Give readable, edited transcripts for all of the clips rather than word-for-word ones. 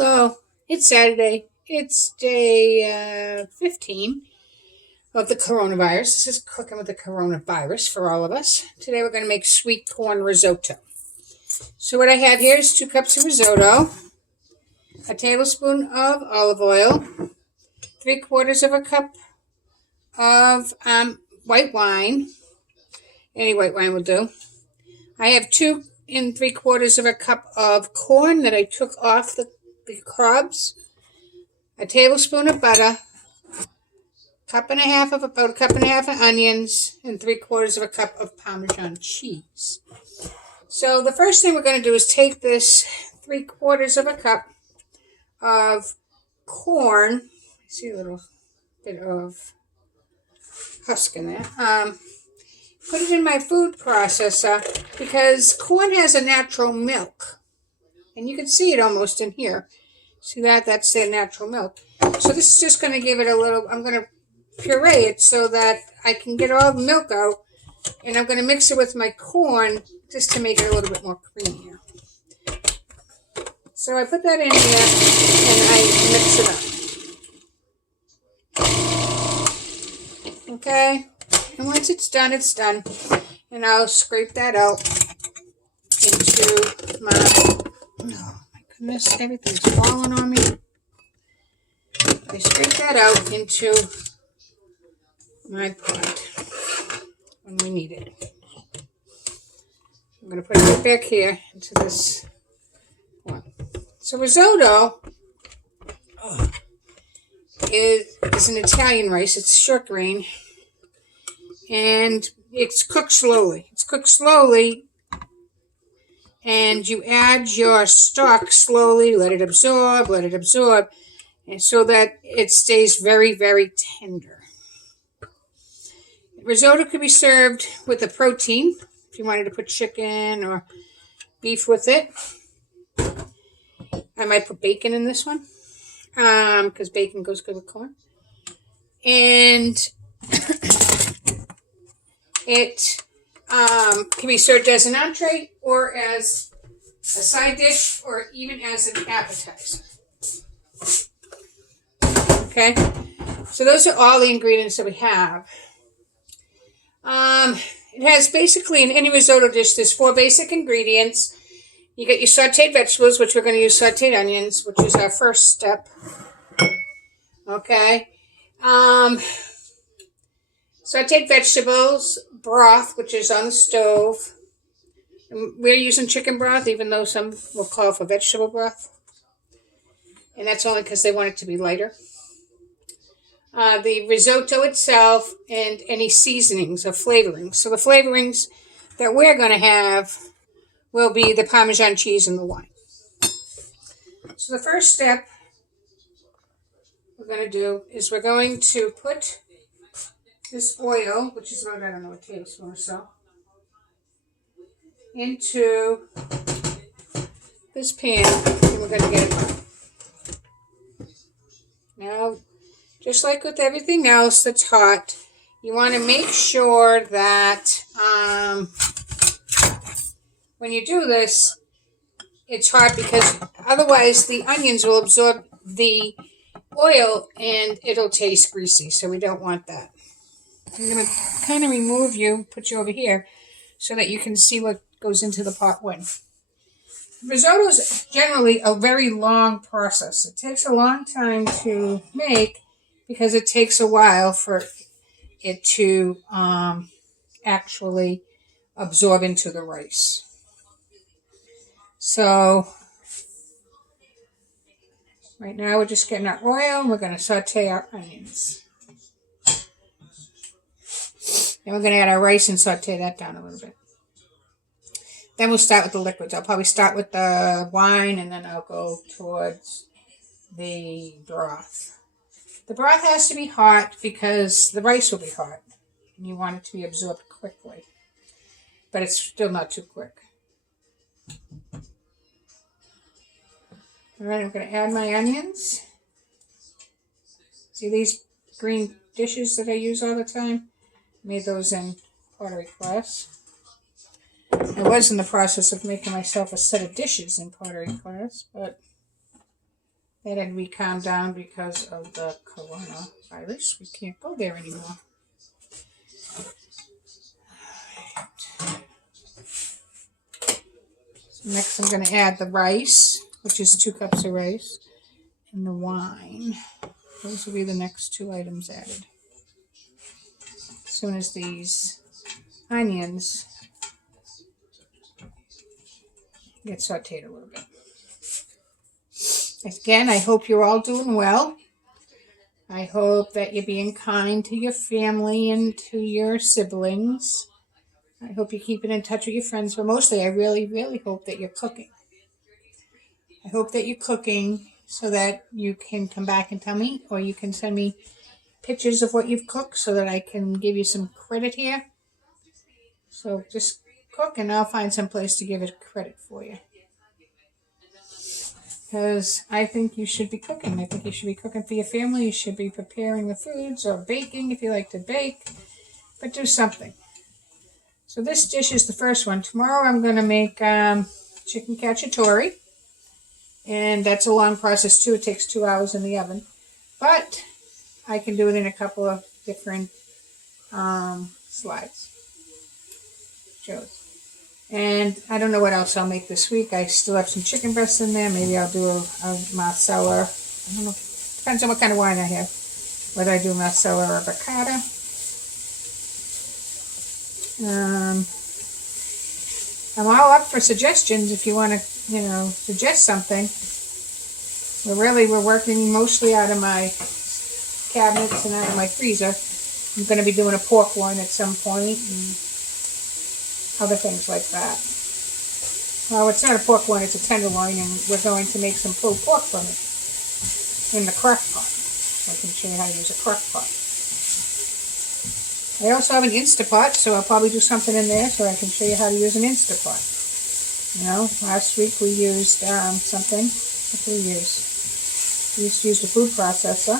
Hello, it's Saturday. It's day 15 of the coronavirus. This is cooking with the coronavirus for all of us. Today we're going to make sweet corn risotto. So what I have here is 2 cups of risotto, a tablespoon of olive oil, 3/4 of a cup of white wine. Any white wine will do. I have 2 3/4 of a cup of corn that I took off the cobs, a tablespoon of butter, about a cup and a half of onions, and 3/4 of a cup of Parmesan cheese. So the first thing we're going to do is take this 3/4 of a cup of corn. I see a little bit of husk in there. Put it in my food processor because corn has a natural milk. And you can see it almost in here. See that? That's their natural milk. So this is just going to give it a little, I'm going to puree it so that I can get all the milk out. And I'm going to mix it with my corn just to make it a little bit more creamier. So I put that in here and I mix it up. Okay? And once it's done, it's done. And I'll scrape that out into my... Oh my goodness, everything's falling on me. I scrape that out into my pot when we need it. I'm going to put it right back here into this one. So risotto is an Italian rice. It's short grain. And it's cooked slowly. And you add your stock slowly, let it absorb, and so that it stays very, very tender. Risotto could be served with a protein, if you wanted to put chicken or beef with it. I might put bacon in this one, because bacon goes good with corn. And it can be served as an entree or as a side dish or even as an appetizer. Okay, so those are all the ingredients that we have. It has basically, in any risotto dish, there's 4 basic ingredients. You get your sauteed vegetables, which we're going to use sauteed onions, which is our first step. Okay. Sauteed vegetables, broth, which is on the stove. And we're using chicken broth, even though some will call for vegetable broth. And that's only because they want it to be lighter. The risotto itself and any seasonings or flavorings. So the flavorings that we're going to have will be the Parmesan cheese and the wine. So the first step we're going to do is we're going to put this oil, which is about, I don't know, a tablespoon or so, into this pan, and we're going to get it hot. Now, just like with everything else that's hot, you want to make sure that when you do this, it's hot, because otherwise the onions will absorb the oil and it'll taste greasy, so we don't want that. I'm going to kind of remove you, put you over here, so that you can see what goes into the pot when. Risotto is generally a very long process. It takes a long time to make because it takes a while for it to actually absorb into the rice. So right now we're just getting our oil and we're going to saute our onions. Then we're going to add our rice and saute that down a little bit. Then we'll start with the liquids. I'll probably start with the wine and then I'll go towards the broth. The broth has to be hot because the rice will be hot. And you want it to be absorbed quickly. But it's still not too quick. Alright, I'm going to add my onions. See these green dishes that I use all the time? Made those in pottery class. I was in the process of making myself a set of dishes in pottery class, but That had we calmed down because of the coronavirus. We can't go there anymore. So next I'm going to add the rice, which is 2 cups of rice, and the wine. Those will be the next 2 items added. As soon as these onions get sauteed a little bit. Again, I hope you're all doing well. I hope that you're being kind to your family and to your siblings. I hope you're keeping in touch with your friends, but mostly I really, really hope that you're cooking. I hope that you're cooking so that you can come back and tell me, or you can send me pictures of what you've cooked so that I can give you some credit here. So just cook and I'll find some place to give it credit for you. Because I think you should be cooking. I think you should be cooking for your family. You should be preparing the foods or baking if you like to bake. But do something. So this dish is the first one. Tomorrow I'm going to make chicken cacciatore. And that's a long process too. It takes 2 hours in the oven. But I can do it in a couple of different slides. Shows. And I don't know what else I'll make this week. I still have some chicken breasts in there. Maybe I'll do a Marsala. I don't know. Depends on what kind of wine I have. Whether I do Marsala or Bacata. I'm all up for suggestions if you want to, suggest something. We're working mostly out of my cabinets and out of my freezer. I'm going to be doing a pork one at some point. And other things like that. Well, it's not a pork one, it's a tenderloin, and we're going to make some pulled pork from it in the crock pot. So I can show you how to use a crock pot. I also have an Instapot, so I'll probably do something in there so I can show you how to use an Instapot. Last week we used something. What did we use? We used to use the food processor.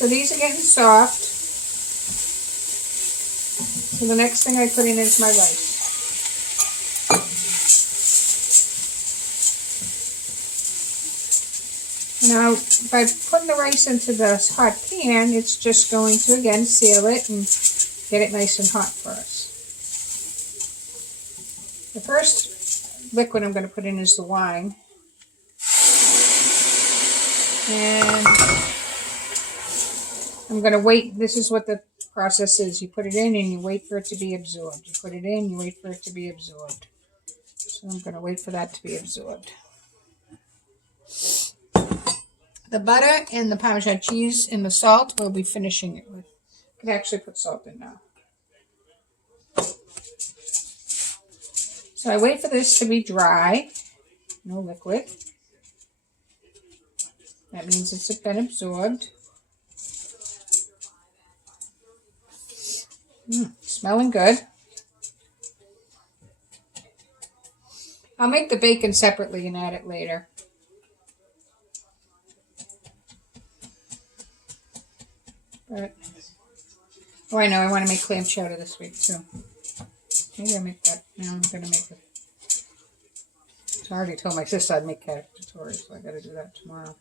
So these are getting soft. So the next thing I put in is my rice. Now, by putting the rice into the hot pan, it's just going to, again, seal it and get it nice and hot for us. The first liquid I'm going to put in is the wine. And I'm going to wait. This is what the process is. You put it in and you wait for it to be absorbed. You put it in, you wait for it to be absorbed. So I'm going to wait for that to be absorbed. The butter and the Parmesan cheese and the salt we'll be finishing it with. I could actually put salt in now. So I wait for this to be dry. No liquid. That means it's been absorbed. Smelling good. I'll make the bacon separately and add it later. But, I know, I want to make clam chowder this week too. Maybe I'll make that. Now I'm going to make it. I already told my sister I'd make cacciatore, so I got to do that tomorrow.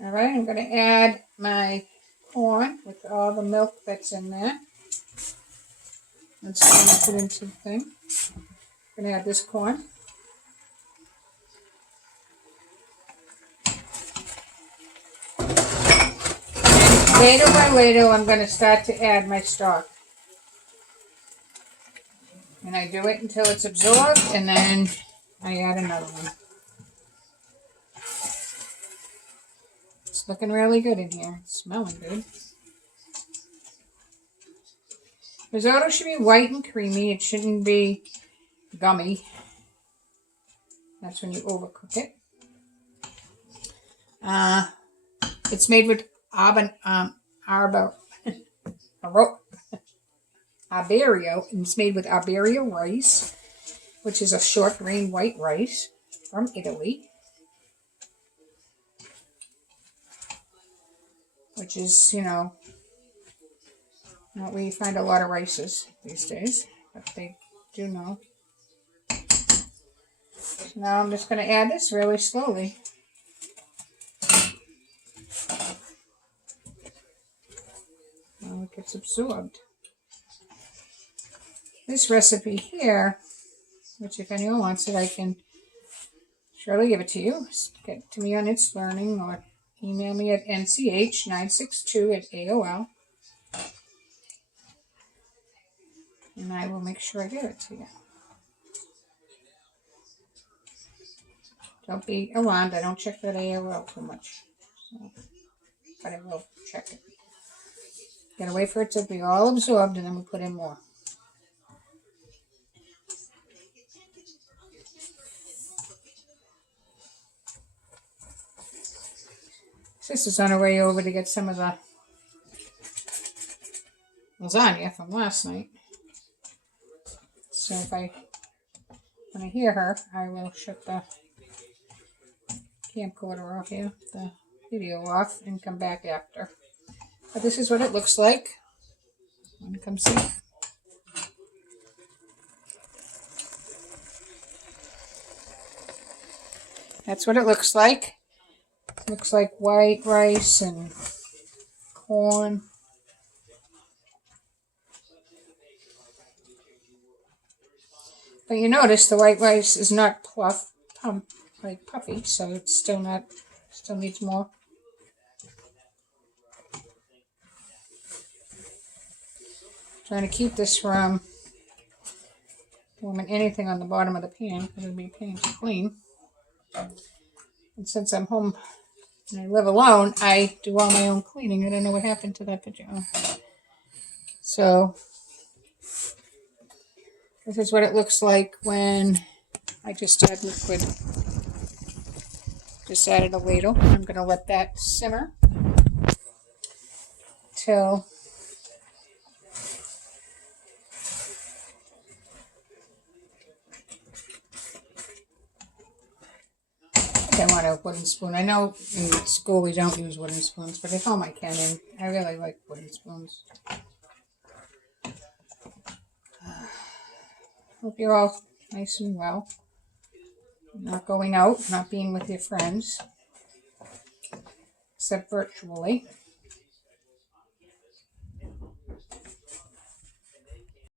Alright, I'm going to add my corn with all the milk that's in there. Let's put it into the thing. I'm going to add this corn. And later by later, I'm going to start to add my stock. And I do it until it's absorbed, and then I add another one. It's looking really good in here. It's smelling good. Risotto should be white and creamy. It shouldn't be gummy. That's when you overcook it. It's made with Arborio, and it's made with Arborio rice, which is a short grain white rice from Italy, which is, not where you find a lot of rices these days, but they do know. So now I'm just going to add this really slowly. Now it gets absorbed. This recipe here, which if anyone wants it, I can surely give it to you. Get to me on It's Learning or email me at nch962@AOL. And I will make sure I give it to you. Don't be alarmed, I don't check that AOL too much. So, but I will check it. Gotta wait for it to be all absorbed and then we put in more. Sister's on her way over to get some of the lasagna from last night. So when I hear her, I will shut the camcorder off here, the video off, and come back after. But this is what it looks like. Come see. That's what it looks like. It looks like white rice and corn. But you notice the white rice is not puffy, so it's still needs more. Trying to keep this from warming anything on the bottom of the pan because it'll be a pain to clean. And since I'm home and I live alone, I do all my own cleaning. I don't know what happened to that pajama. So this is what it looks like when I just add liquid. Just added a ladle. I'm going to let that simmer till I want a wooden spoon. I know in school we don't use wooden spoons, but at home I can, and I really like wooden spoons. Hope you're all nice and well. Not going out, not being with your friends, except virtually.